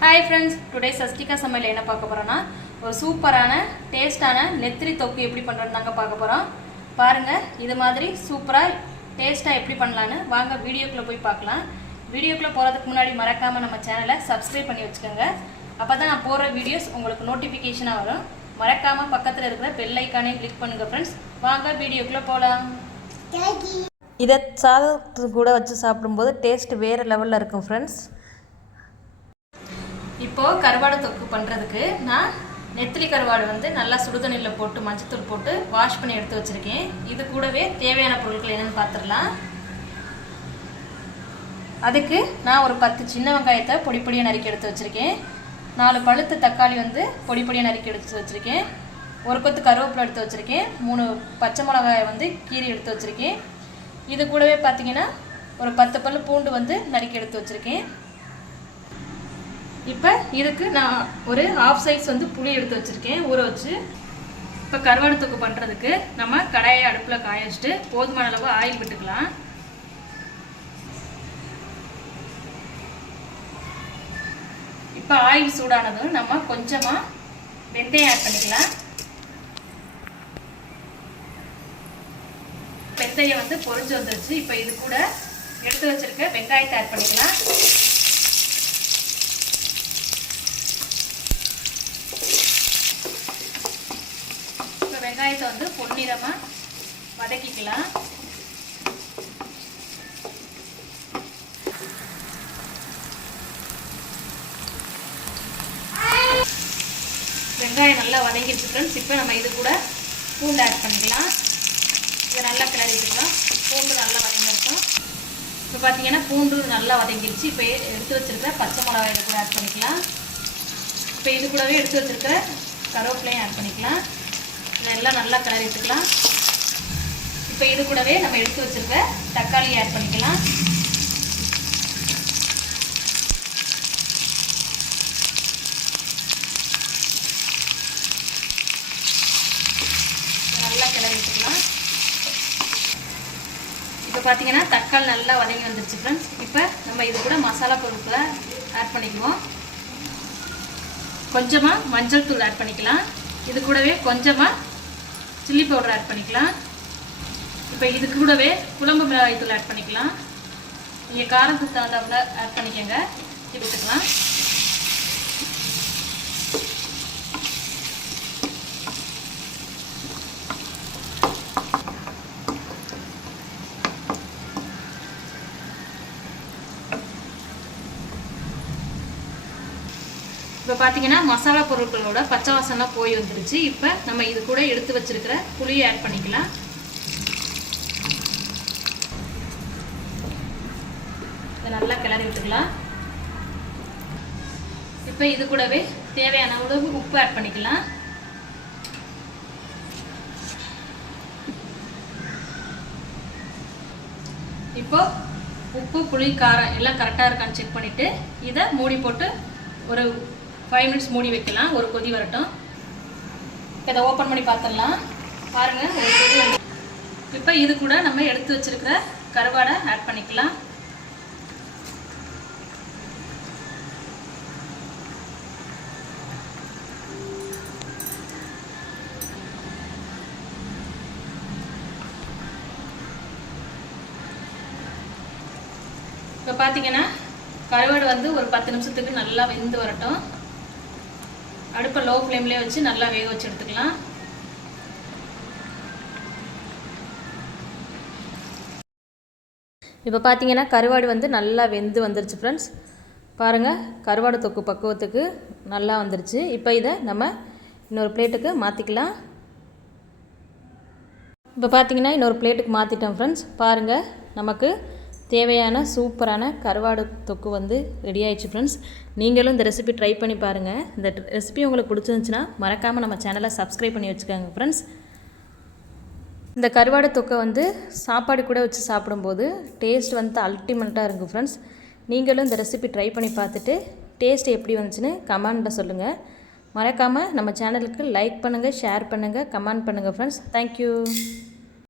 Hi friends today Sastika சமையல் என்ன பார்க்க போகிறோன்னா ஒரு சூப்பரான டேஸ்டான நெத்திரி தொக்கு எப்படி பண்ணுறதுன்னு தாங்க பார்க்க போகிறோம் பாருங்கள் இது மாதிரி சூப்பராக டேஸ்ட்டாக எப்படி பண்ணலான்னு வாங்க வீடியோக்குள்ளே போய் பார்க்கலாம். வீடியோக்குள்ளே போகிறதுக்கு முன்னாடி மறக்காமல் நம்ம சேனலை சப்ஸ்கிரைப் பண்ணி வச்சுக்கோங்க. அப்போ தான் நான் போடுற வீடியோஸ் உங்களுக்கு நோட்டிஃபிகேஷனாக வரும். மறக்காமல் பக்கத்தில் இருக்கிற பெல் ஐக்கானே கிளிக் பண்ணுங்கள் ஃப்ரெண்ட்ஸ் வாங்க வீடியோக்குள்ளே போகலாம் இதை சாதத்து கூட வச்சு சாப்பிடும்போது டேஸ்ட் வேறு லெவலில் இருக்கும் ஃப்ரெண்ட்ஸ் இப்போது கருவாடு தொக்கு பண்ணுறதுக்கு நான் நெத்திலி கருவாடு வந்து நல்லா சுடுதண்ணியில் போட்டு மஞ்சத்தூள் போட்டு வாஷ் பண்ணி எடுத்து வச்சுருக்கேன். இது கூடவே தேவையான பொருட்கள் என்னென்னு பார்த்துடலாம் அதுக்கு நான் ஒரு பத்து சின்ன வெங்காயத்தை பொடி பொடியாக நறுக்கி எடுத்து வச்சுருக்கேன். நாலு பழுத்த தக்காளி வந்து பொடி பொடியாக நறுக்கி எடுத்து வச்சுருக்கேன். ஒரு கொத்து கருவேப்பிலை எடுத்து வச்சுருக்கேன். மூணு பச்சை மிளகாயை வந்து கீரி எடுத்து வச்சுருக்கேன். இது கூடவே பார்த்தீங்கன்னா ஒரு பத்து பல் பூண்டு வந்து நறுக்கி எடுத்து வச்சுருக்கேன். இப்போ இதுக்கு நான் ஒரு ஹாஃப் சைஸ் வந்து புளி எடுத்து வச்சுருக்கேன். ஊற வச்சு இப்போ கருவாடு தொக்கு பண்ணுறதுக்கு நம்ம கடாயை அடுப்பில் காய வச்சுட்டு போதுமான அளவு ஆயில் விட்டுக்கலாம். இப்போ ஆயில் சூடானதும் நம்ம கொஞ்சமாக வெந்தயம் ஆட் பண்ணிக்கலாம். வெந்தயம் வந்து பொரிஞ்சு வந்துருச்சு. இப்போ இது கூட எடுத்து வச்சுருக்க வெங்காயத்தை ஆட் பண்ணிக்கலாம். வெங்காயத்தை வந்து பொன்னிறமாக வதக்கிக்கலாம். வெங்காயம் நல்லா வதங்கிடுச்சு ஃப்ரெண்ட்ஸ் இப்போ நம்ம இது கூட பூண்டு ஆட் பண்ணிக்கலாம். இதை நல்லா கிளறி விட்டுக்கலாம் பூண்டு நல்லா வதங்கிருக்கும் இப்போ பார்த்தீங்கன்னா பூண்டு நல்லா வதங்கிடுச்சு. இப்போ எடுத்து வச்சுருக்க பச்சை மிளகாய் இது கூட ஆட் பண்ணிக்கலாம். இப்போ இது கூடவே எடுத்து வச்சுருக்க கருவேப்பிலையும் ஆட் பண்ணிக்கலாம். இதெல்லாம் நல்லா கிளறி விட்டுக்கலாம் இப்போ இது கூடவே நம்ம எடுத்து வச்சுருக்க தக்காளி ஆட் பண்ணிக்கலாம். நல்லா கிளறி விட்டுக்கலாம் இப்போ பார்த்தீங்கன்னா தக்காளி நல்லா வதங்கி வந்துருச்சு ஃப்ரெண்ட்ஸ் இப்போ நம்ம இது கூட மசாலா பொருட்களை ஆட் பண்ணிக்குவோம். கொஞ்சமாக மஞ்சள் தூள் ஆட் பண்ணிக்கலாம். இது கூடவே கொஞ்சமாக சில்லி பவுடர் ஆட் பண்ணிக்கலாம். இப்போ இது கூடவே குழம்பு மிளகாய் தூள் ஆட் பண்ணிக்கலாம். நீங்கள் காரத்துக்கு தகுந்தாப்புல ஆட் பண்ணிக்கோங்க. இது இப்போ பார்த்தீங்கன்னா மசாலா பொருட்களோட பச்சை வாசம்லாம் போய் வந்துருச்சு. இப்போ நம்ம இது கூட எடுத்து வச்சிருக்கிற புளியை ஆட் பண்ணிக்கலாம். இதை நல்லா கிளறி விட்டுக்கலாம். இப்போ இது கூடவே தேவையான அளவு உப்பு ஆட் பண்ணிக்கலாம். இப்போ உப்பு புளி காரம் எல்லாம் கரெக்டாக இருக்கான்னு செக் பண்ணிவிட்டு இதை மூடி போட்டு ஒரு ஃபைவ் மினிட்ஸ் மூடி வைக்கலாம். ஒரு கொதி வரட்டும். இதை ஓப்பன் பண்ணி பார்த்துடலாம். பாருங்கள் ஒரு கொதி வந்து இப்போ இது கூட நம்ம எடுத்து வச்சிருக்கிற கருவாடை ஆட் பண்ணிக்கலாம். இப்போ பார்த்தீங்கன்னா கருவாடு வந்து ஒரு பத்து நிமிஷத்துக்கு நல்லா வெந்து வரட்டும். அடுப்பை லோ ஃப்ளேம்லேயே வச்சு நல்லா வேக வச்சு எடுத்துக்கலாம். இப்போ பார்த்தீங்கன்னா கருவாடு வந்து நல்லா வெந்து வந்துருச்சு ஃப்ரெண்ட்ஸ் பாருங்கள் கருவாடு தொக்கு பக்குவத்துக்கு நல்லா வந்துருச்சு. இப்போ இதை நம்ம இன்னொரு பிளேட்டுக்கு மாற்றிக்கலாம் இப்போ பார்த்தீங்கன்னா இன்னொரு பிளேட்டுக்கு மாற்றிட்டோம் ஃப்ரெண்ட்ஸ் பாருங்கள் நமக்கு தேவையான சூப்பரான கருவாடு தொக்கு வந்து ரெடி ஆயிடுச்சு ஃப்ரெண்ட்ஸ் நீங்களும் இந்த ரெசிபி ட்ரை பண்ணி பாருங்கள் இந்த ரெசிபி உங்களுக்கு பிடிச்சிருந்துச்சுன்னா மறக்காமல் நம்ம சேனலை சப்ஸ்கிரைப் பண்ணி வச்சுக்கோங்க ஃப்ரெண்ட்ஸ் இந்த கருவாடு தொக்கை வந்து சாப்பாடு கூட வச்சு சாப்பிடும்போது டேஸ்ட் வந்து அல்டிமேட்டாக இருக்கும் ஃப்ரெண்ட்ஸ் நீங்களும் இந்த ரெசிபி ட்ரை பண்ணி பார்த்துட்டு டேஸ்ட் எப்படி வந்துச்சுன்னு கமெண்ட்டில் சொல்லுங்கள் மறக்காமல் நம்ம சேனலுக்கு லைக் பண்ணுங்கள் ஷேர் பண்ணுங்கள் கமெண்ட் பண்ணுங்கள் ஃப்ரெண்ட்ஸ் தேங்க்யூ